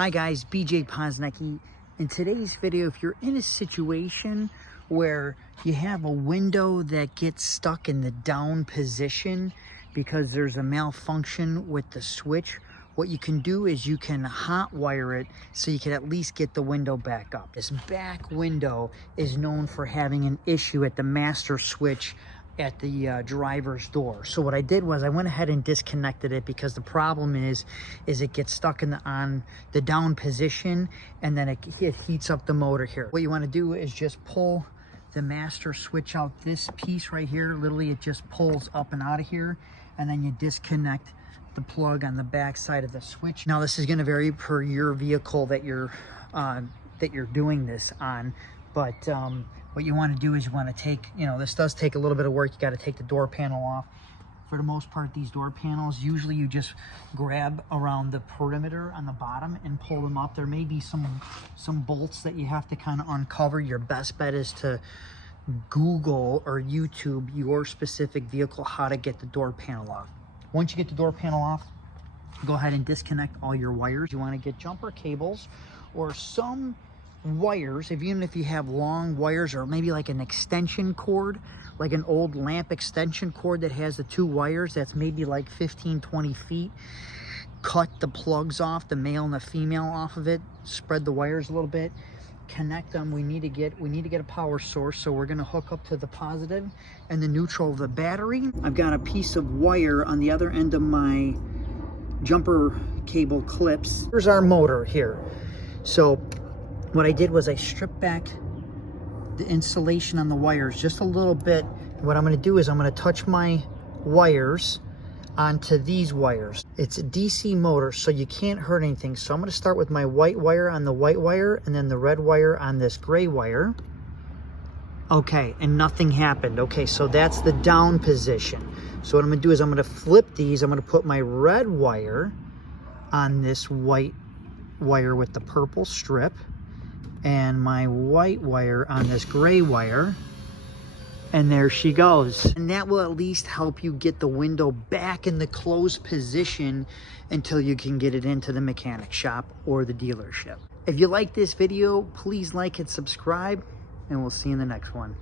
Hi guys, BJ Posnecki. In today's video, if you're in a situation where you have a window that gets stuck in the down position because there's a malfunction with the switch, what you can do is you can hot wire it so you can at least get the window back up. This back window is known for having an issue at the master switch at the driver's door. So what I did was I went ahead and disconnected it because the problem is it gets stuck in on the down position, and then it heats up the motor here. What you want to do is just pull the master switch out, this piece right here. Literally it just pulls up and out of here, and then you disconnect the plug on the back side of the switch. Now this is going to vary per your vehicle that you're doing this on, but what you want to do is you want to take, this does take a little bit of work. You got to take the door panel off. For the most part, these door panels, usually you just grab around the perimeter on the bottom and pull them up. There may be some bolts that you have to kind of uncover. Your best bet is to Google or YouTube your specific vehicle how to get the door panel off. Once you get the door panel off, go ahead and disconnect all your wires. You want to get jumper cables or some wires, even if you have long wires, or maybe like an extension cord, like an old lamp extension cord that has the two wires that's maybe like 15-20 feet. Cut the plugs off, the male and the female off of it, spread the wires a little bit, connect them. We need to get a power source, so we're going to hook up to the positive and the neutral of the battery. I've got a piece of wire on the other end of my jumper cable clips. Here's our motor here. So what I did was I stripped back the insulation on the wires just a little bit. What I'm going to do is I'm going to touch my wires onto these wires. It's a DC motor, so you can't hurt anything. So I'm going to start with my white wire on the white wire and then the red wire on this gray wire. Okay, and nothing happened. Okay, so that's the down position. So what I'm going to do is I'm going to flip these. I'm going to put my red wire on this white wire with the purple strip, and my white wire on this gray wire, and there she goes. And that will at least help you get the window back in the closed position until you can get it into the mechanic shop or the dealership. If you like this video, please like and subscribe, and we'll see you in the next one.